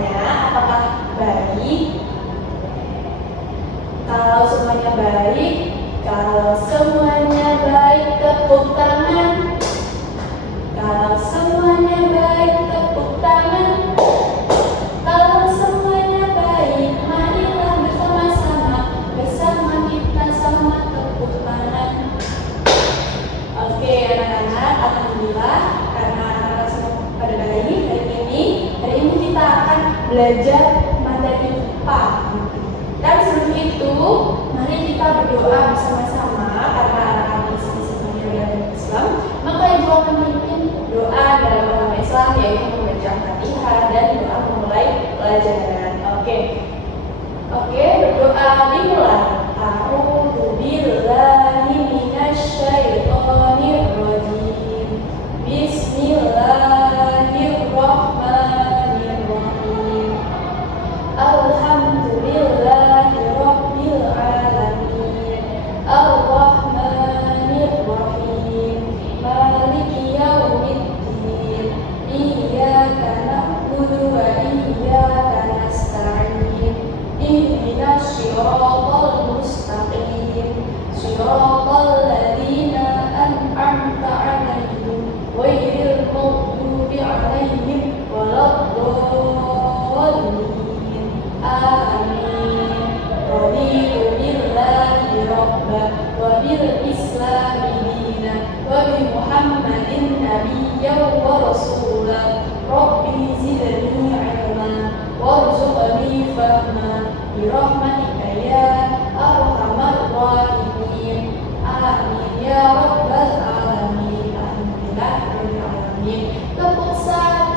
semuanya apakah baik? Kalau semuanya baik, tepuk tangan. Kalau semuanya baik, tepuk tangan. Kalau semuanya baik, marilah bersama kita sama tepuk tangan. Oke anak-anak, alhamdulillah karena anak-anak semua pada hari ini kita akan belajar materi IPA. Dan sebelum itu, mari kita berdoa bersama-sama karena anak-anak di sini semuanya beragama Islam. Maka ibu akan memimpin doa dalam agama Islam, yaitu membaca Al-Fatihah dan doa memulai pelajaran. Oke, berdoa dimulai. A'udzu billahi minasyaitonir rajim. Bismillahirrahmanirrahim. Alhamdulillahirabbil alamin. Arrahmanirrahim. Maliki yaumiddin. Iyyaka na'budu wa iyyaka nasta'in. Ihdinas siratal mustaqim. Siratal ladzina an'amta 'alaihim ghairil maghdubi 'alaihim waladdallin. Amin. Raditu billahi rabban wa bil islami dinan wa bi Muhammadin nabiyyan wa rasulan. Rabbi zidni 'ilman warzuqni fahma bi rahmatika ya arhamar rahimin. Amin ya rabbal alamin. Alhamdulillahirabbil alamin. Tepuk 1,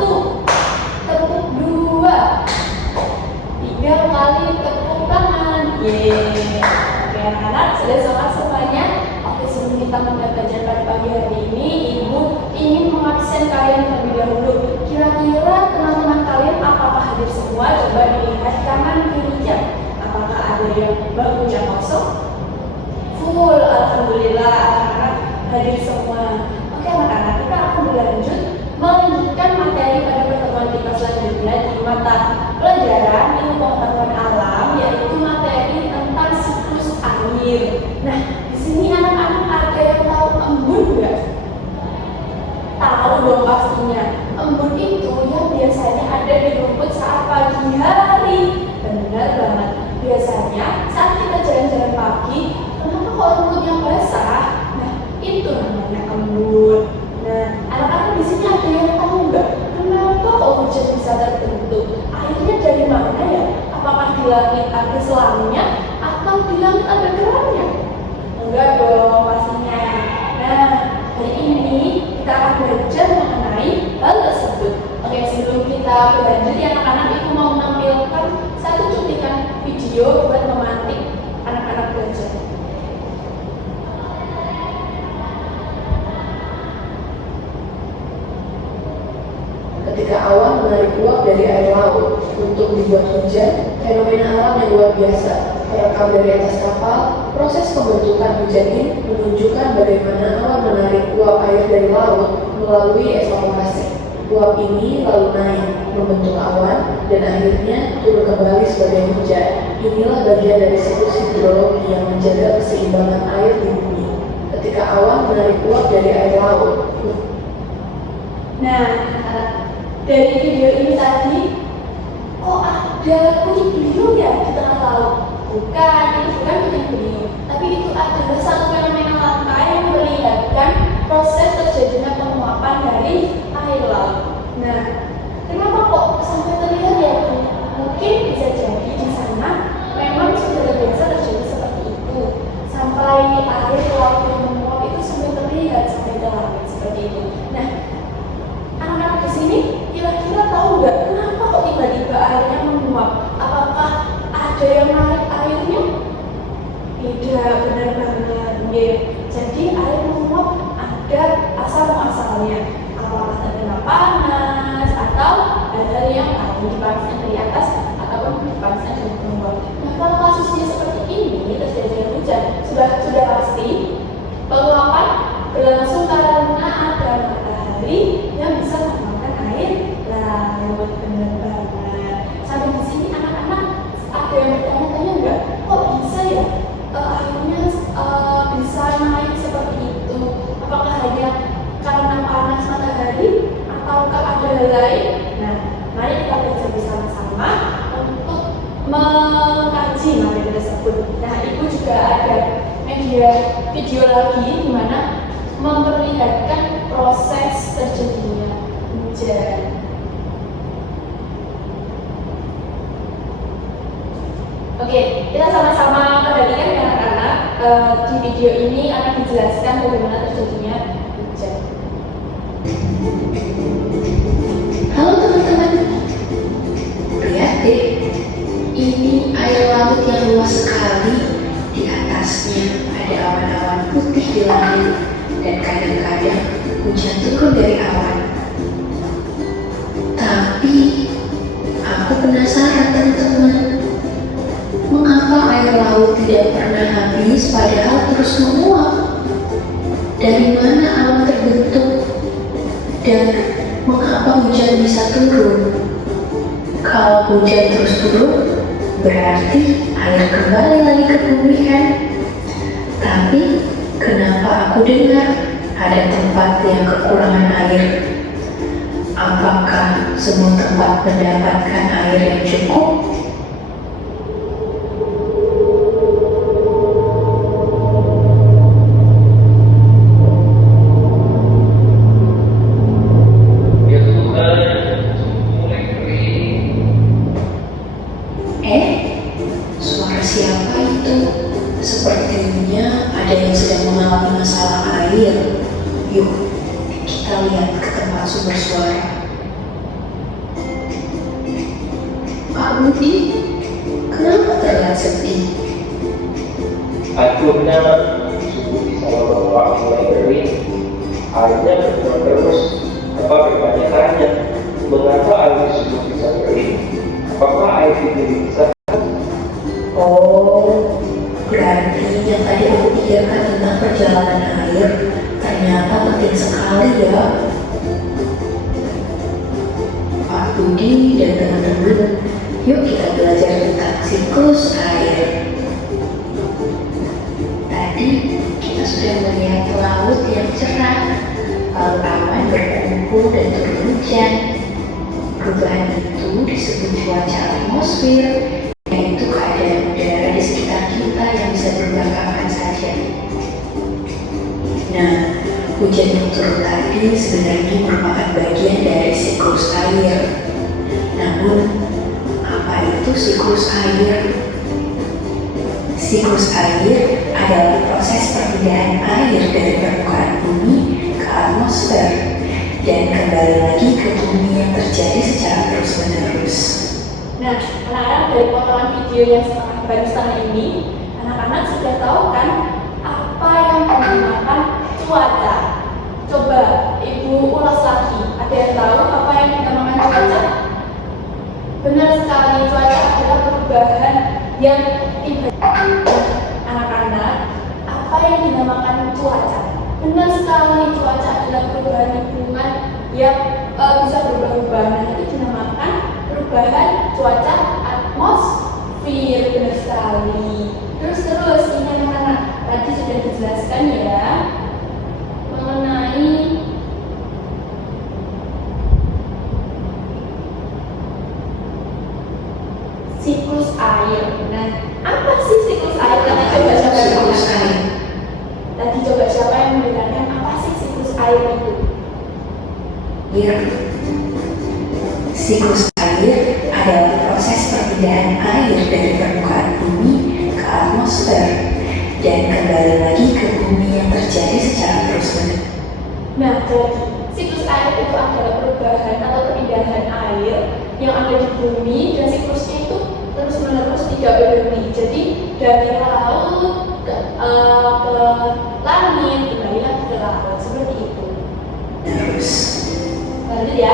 tepuk 2, 3 kali tepuk tangan. Oke anak-anak, sudah sholat semuanya? Oke, sebelum kita mulai belajar pada pagi hari ini, ibu ingin mengabsen kalian terlebih dahulu. Kira-kira teman-teman kalian apakah hadir semua? Coba dilihat kanan kirinya. Apakah ada yang bangkunya kosong? Full, alhamdulillah anak-anak hadir semua. Oke anak-anak, kita akan melanjutkan materi pada pertemuan kita selanjutnya di mata pelajaran ilmu pengetahuan alam, yaitu materi tentang siklus air. Nah, di sini anak-anak ada yang tahu embun nggak? Tahu dong pastinya. Embun itu yang biasanya ada di rumput saat pagi hari. Benar banget. Biasanya saat kita jalan-jalan pagi, kenapa kok rumputnya basah? Nah, itu namanya embun. Nah, anak-anak di sini ada yang tahu nggak? Kenapa kok hujan bisa terbentuk? Airnya dari mana ya? Apakah di langit ada selangnya atau di langit ada kerannya? Enggak dong pastinya. Nah, hari ini kita akan belajar mengenai hal tersebut. Oke, sebelum kita berlanjut ya anak-anak, ibu mau menampilkan satu cuplikan video buat memantik anak-anak belajar. Ketika awan menarik uap dari air laut untuk dibuat hujan, fenomena alam yang luar biasa terekam dari atas kapal. Proses pembentukan hujan ini menunjukkan bagaimana awan menarik uap air dari laut melalui evaporasi. Uap ini lalu naik, membentuk awan, dan akhirnya turun kembali sebagai hujan. Inilah bagian dari siklus hidrologi yang menjaga keseimbangan air di bumi. Ketika awan menarik uap dari air laut. Nah, dari video ini tadi, kok ada puting beliung ya di tengah laut? Bukan, itu bukan puting beliung, tapi itu adalah satu fenomena langka yang memperlihatkan proses terjadinya penguapan dari air laut. Nah, kenapa kok sampai terlihat ya? Mungkin bisa jadi di sana memang sudah terbiasa terjadi seperti itu, sampai air laut yang menguap itu sampai terlihat sampai ke langit seperti itu. Nah, anak-anak di sini kira-kira tahu nggak kenapa kok tiba-tiba airnya menguap? Apakah ada yang narik airnya? Tidak, benar banget. Jadi air menguap ada asal-muasalnya. Apakah terkena panas atau ada yang dipanaskan dari atas ataupun dipanaskan dari bawah. Nah, kalau kasusnya seperti ini terjadi hujan, sudah pasti penguapan berlangsung karena ada matahari yang bisa menghangatkan air laut. Benar banget. tersebut. Nah, Ibu juga ada media video lagi di mana memperlihatkan proses terjadinya hujan. Oke, kita sama-sama perhatikan ya anak-anak. Di video ini akan dijelaskan bagaimana terjadinya hujan. Halo teman-teman, lihat deh, ini air laut yang luas sekali. Di atasnya ada awan-awan putih di langit, dan kadang-kadang hujan turun dari awan. Tapi aku penasaran teman-teman, mengapa air laut tidak pernah habis padahal terus menguap? Dari mana awan terbentuk? Dan mengapa hujan bisa turun? Kalau hujan terus turun, berarti air kembali lagi ke bumi kan? Tapi kenapa aku dengar ada tempat yang kekurangan air? Apakah semua tempat mendapatkan air yang cukup? Suara siapa itu? Sepertinya ada yang sedang mengalami masalah air. Yuk, kita lihat ke tempat sumber suara. Pak Budi, kenapa terlihat sedih? Akhirnya suhu di Sarawak mulai kering. Airnya berkurang terus. Apa pertanyaannya? Mengapa air di suhu bisa kering? Apakah air itu bisa? Oh, berarti yang tadi aku pikirkan tentang perjalanan air ternyata penting sekali ya. Pak Budi dan teman-teman, yuk kita belajar tentang siklus air. Tadi kita sudah melihat laut yang cerah, lalu awan berkumpul dan turun hujan. Perubahan itu disebut cuaca atmosfer, yaitu keadaan udara di sekitar kita yang bisa berubah kapan saja. Nah, hujan yang turun tadi sebenarnya merupakan bagian dari siklus air. Namun, apa itu siklus air? Siklus air adalah proses perpindahan air dari permukaan bumi ke atmosfer dan kembali lagi ke bumi yang terjadi secara terus-menerus. Nah, anak-anak dari potongan video yang baru setengah ini, anak-anak sudah tahu kan apa yang dinamakan cuaca? Coba Ibu ulas lagi. Ada yang tahu apa yang dinamakan cuaca? Benar sekali, cuaca adalah perubahan yang anak-anak, apa yang dinamakan cuaca? Benar sekali, cuaca adalah perubahan lingkungan yang bisa berubah-ubah. Nah, itu dinamakan perubahan cuaca atmosfer. Benar sekali. Terus ini anak-anak tadi sudah dijelaskan ya mengenai siklus air. Nah, apa sih siklus air? Tadi coba siapa yang membedakan apa sih siklus air itu? Ya, siklus air adalah proses perpindahan air dari permukaan bumi ke atmosfer dan kembali lagi ke bumi yang terjadi secara terus-menerus. Nah, jadi siklus air itu adalah perubahan atau perpindahan air yang ada di bumi, dan siklusnya itu terus-menerus tidak berhenti. Jadi dari laut ke langit, kembali lagi ke laut, seperti itu. Terus, Lanjut ya.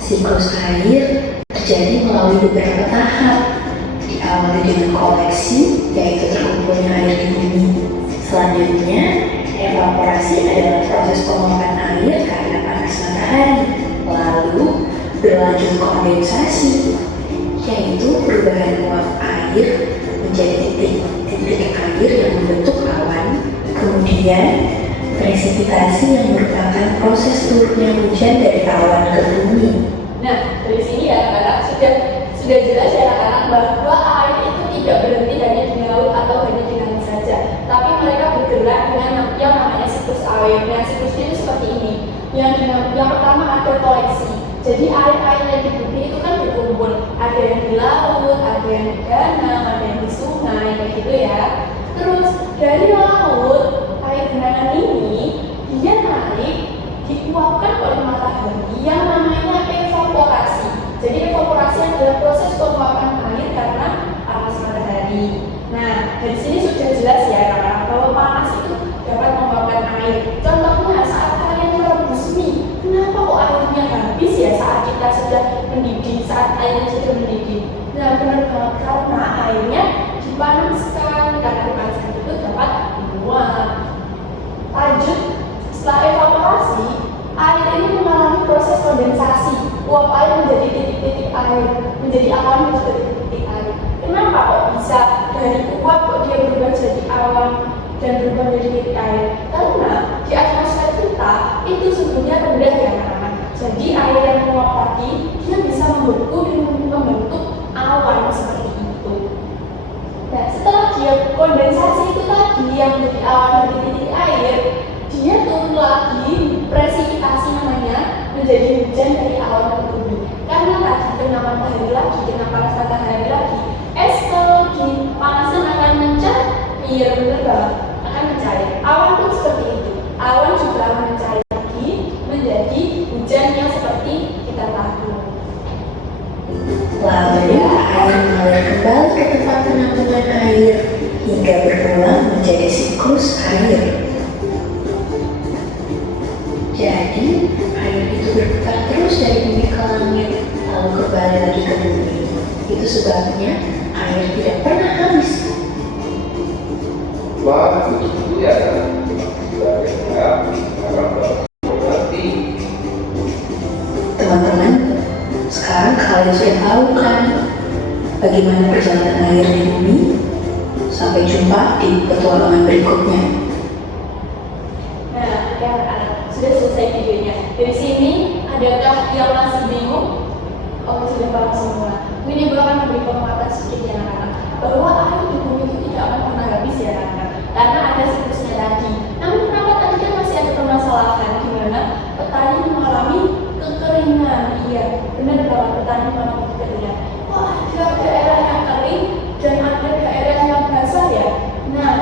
siklus air terjadi melalui beberapa tahap. Diawali dengan koleksi, yaitu terkumpulnya air di bumi. Selanjutnya, evaporasi adalah proses penguapan air karena panas matahari. Lalu, berlanjut kondensasi, yaitu perubahan uap air menjadi titik-titik air yang membentuk awan. Kemudian, presipitasi yang merupakan proses turunnya hujan dari awan ke bumi. Nah, dari sini ya anak-anak sudah jelas ya anak-anak bahwa air itu tidak berhenti hanya di laut atau Yang pertama ada koleksi. Jadi air-air yang di bumi itu kan berkumpul. Ada yang di laut, ada yang di danau, ada yang di sungai, kayak gitu ya. Terus dari laut, air genangan ini dia naik dikuapkan oleh matahari yang namanya evaporasi. Jadi evaporasi adalah proses penguapan air karena panas matahari. Nah, dari sini sudah jelas ya bahwa panas itu dapat menguapkan air. Contohnya saat kalian merebus mie, kenapa kok airnya habis ya saat kita sudah mendidih, saat airnya sudah mendidih? Nah, benar banget karena airnya dipanaskan, karena dipanaskan itu dapat menguap. Lanjut, setelah evaporasi, air ini mengalami proses kondensasi. Uap air menjadi titik-titik air, menjadi awan menjadi titik-titik air. Kenapa kok bisa dari uap kok dia berubah jadi awan dan berubah menjadi titik air? Karena di atmosfer kita itu sebenarnya rendah ya anak-anak. Jadi air yang menguap tadi dia bisa membeku dan membentuk awan seperti itu. Nah, setelah dia kondensasi itu tadi yang menjadi awan dari titik air, dia turun lagi, presipitasi namanya, menjadi hujan dari awan ke bumi. Karena tadi kena matahari lagi, kena panas matahari lagi, es kalau dipanasin akan mencair, bener banget, akan mencair. Awan pun seperti itu. Awan juga akan mencair lagi, menjadi hujan yang seperti kita tahu. Lalu air mengalir kembali ke tempat penampungan air hingga berulang menjadi siklus air. Jadi, air itu berputar terus dari bumi ke langit, lalu kembali lagi ke bumi. Itu sebabnya air tidak pernah habis. Wah, begitu ya. Berarti Teman-teman, sekarang kalian sudah tahu kan bagaimana perjalanan air di bumi? Sampai jumpa di petualangan berikutnya. Nah, ya anak, sudah selesai videonya. Dari sini, adakah yang masih bingung? Oh, sudah paham semua. Ini Ibu akan memberi penguatan sedikit ya anak-anak, bahwa air di bumi itu tidak akan pernah habis ya anak-anak, karena ada siklusnya tadi. Namun kenapa tadi kan masih ada permasalahan di mana petani mengalami kekeringan? Iya, benar bahwa petani mengalami kekeringan. Kok ada daerah yang kering dan ada daerah yang basah ya? Nah,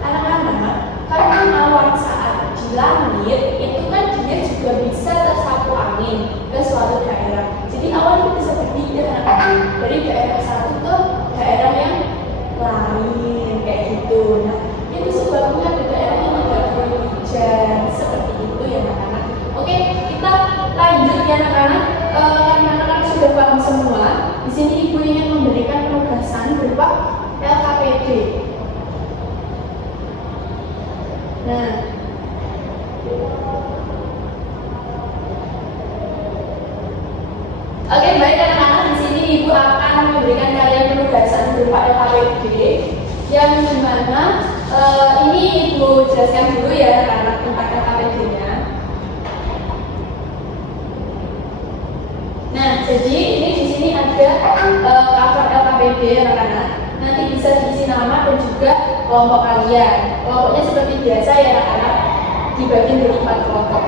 anak-anak, karena awan saat di langit itu kan dia juga bisa tersapu angin ke suatu daerah. Jadi awan itu bisa berpindah dari daerah satu ke daerah yang lain kayak gitu. Nah, itu sebabnya di daerah yang tidak perlu hujan seperti itu ya anak-anak. Oke, kita lanjut ya anak-anak. Karena anak-anak sudah paham semua, di sini Ibu ingin memberikan penugasan berupa LKPD. Nah, oke, baik anak-anak, di sini Ibu akan memberikan kalian penugasan berupa LKPD yang dimana ini Ibu jelaskan dulu ya anak-anak tentang LKPD-nya. Nah, jadi ini di sini ada cover LKPD anak-anak. Nanti bisa diisi nama dan juga kelompok kalian. Kelompoknya seperti biasa ya anak-anak, dibagi menjadi 4 kelompok.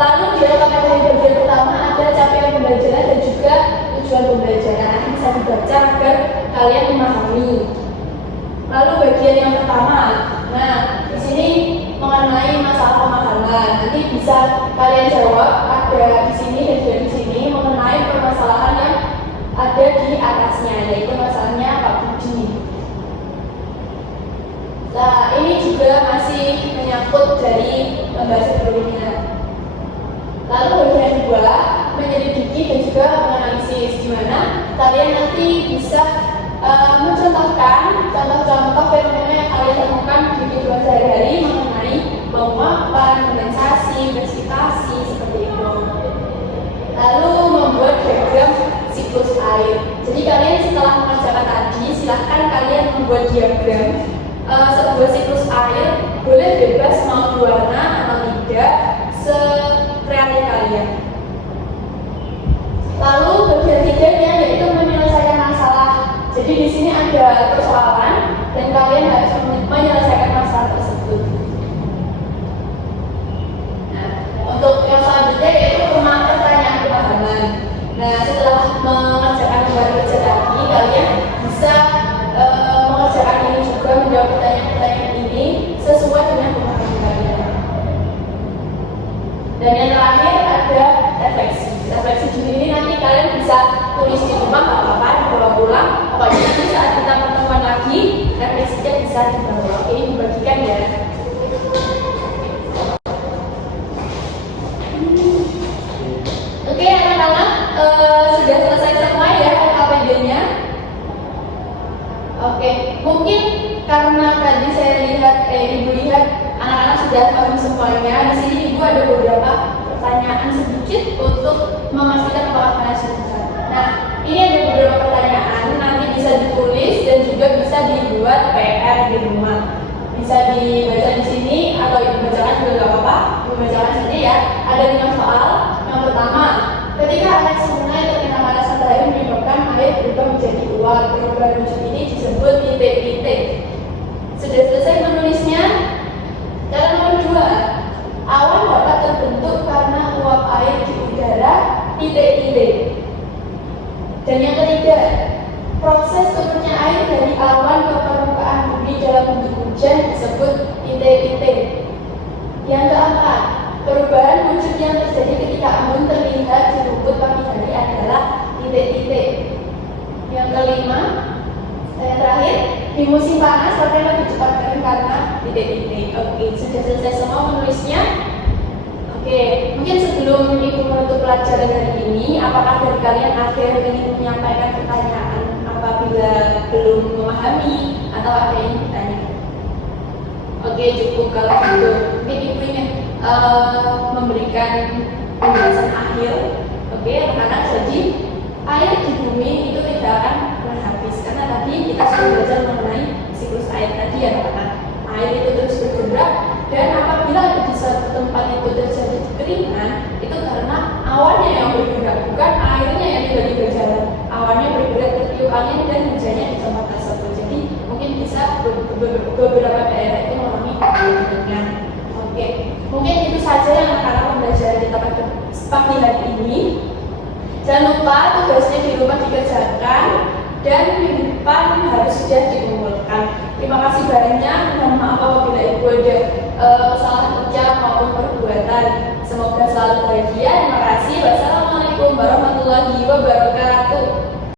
Lalu di LKPD bagian pertama ada capaian pembelajaran dan juga tujuan pembelajaran. Nanti bisa dibaca agar kalian memahami. Lalu bagian yang pertama, nah di sini mengenai masalah pemahaman. Nanti bisa kalian jawab ada di sini dan juga di sini mengenai permasalahan yang ada di atasnya, yaitu masalahnya Pak Budi. Nah, ini juga masih menyangkut dari pembahasan sebelumnya. Lalu bagian kedua, menyelidiki dan juga menganalisis, di mana kalian nanti bisa mencontohkan contoh-contoh fenomena yang kalian temukan di kehidupan sehari-hari mengenai penguapan, kondensasi, presipitasi, seperti itu. Lalu membuat diagram siklus air. Jadi kalian setelah mengerjakan tadi, silahkan kalian membuat diagram sebuah siklus air, boleh bebas mau berwarna atau tidak, sekreatif kalian. Lalu bagian tiganya yaitu menyelesaikan masalah. Jadi di sini ada persoalan dan kalian harus menyelesaikan masalah tersebut. Nah, untuk tulis di rumah, nggak apa-apa, dibawa pulang. Pokoknya nanti saat kita pertemuan lagi, refleksinya bisa dibawa. Oke, dibagikan ya. Oke, anak-anak, sudah selesai semua ya LKPD-nya. Oke, mungkin karena tadi saya lihat, ibu lihat anak-anak sudah paham semuanya. Di sini ibu ada beberapa pertanyaan sedikit untuk memastikan apakah kalian sudah. Nah, ini ada beberapa pertanyaan, nanti bisa ditulis dan juga bisa dibuat PR di rumah. Bisa dibaca di sini atau ibu bacakan juga nggak apa-apa. Ibu bacakan sini ya. Ada 5 soal. Yang pertama, ketika air sungai terkena panasan matahari menyebabkan air berubah menjadi uap. Perubahan wujud ini disebut titik-titik. Sudah selesai menulisnya? Cara nomor 2, awan dapat terbentuk karena uap air di udara titik-titik. Dan yang ketiga, proses turunnya air dari awan ke permukaan bumi dalam bentuk hujan disebut titik-titik. Yang keempat, perubahan wujud yang terjadi ketika embun terlihat di rumput pagi hari adalah titik-titik. Yang kelima, yang terakhir, di musim panas pakaian lebih cepat kering karena titik-titik. Oke, sudah selesai semua menulisnya? Oke, mungkin sebelum ibu menutup pelajaran hari ini, apakah dari kalian ada yang ingin menyampaikan pertanyaan apabila belum memahami atau ada yang bertanya? Oke, cukup kalau gitu. Mungkin ibu ingin memberikan penjelasan akhir. Oke, anak-anak, jadi air di bumi itu tidak akan pernah habis karena tadi kita sudah belajar mengenai siklus air tadi ya anak-anak. Air itu terus bergerak dan apabila di suatu tempat itu terjadi kekeringan itu karena awannya yang bergerak, bukan airnya yang tiba-tiba jalan. Awannya bergerak tertiup angin dan hujannya di tempat tersebut. Jadi mungkin bisa beberapa daerah itu mengalami kekeringan. Oke, mungkin itu saja yang akan pembelajaran kita pada pagi hari ini. Jangan lupa tugasnya di rumah dikerjakan dan minggu depan harus sudah dikumpulkan. Terima kasih banyak. Mohon maaf apabila ibu ada kesalahan ucap maupun perbuatan. Semoga selalu bahagia. Terima kasih. Wassalamualaikum warahmatullahi wabarakatuh.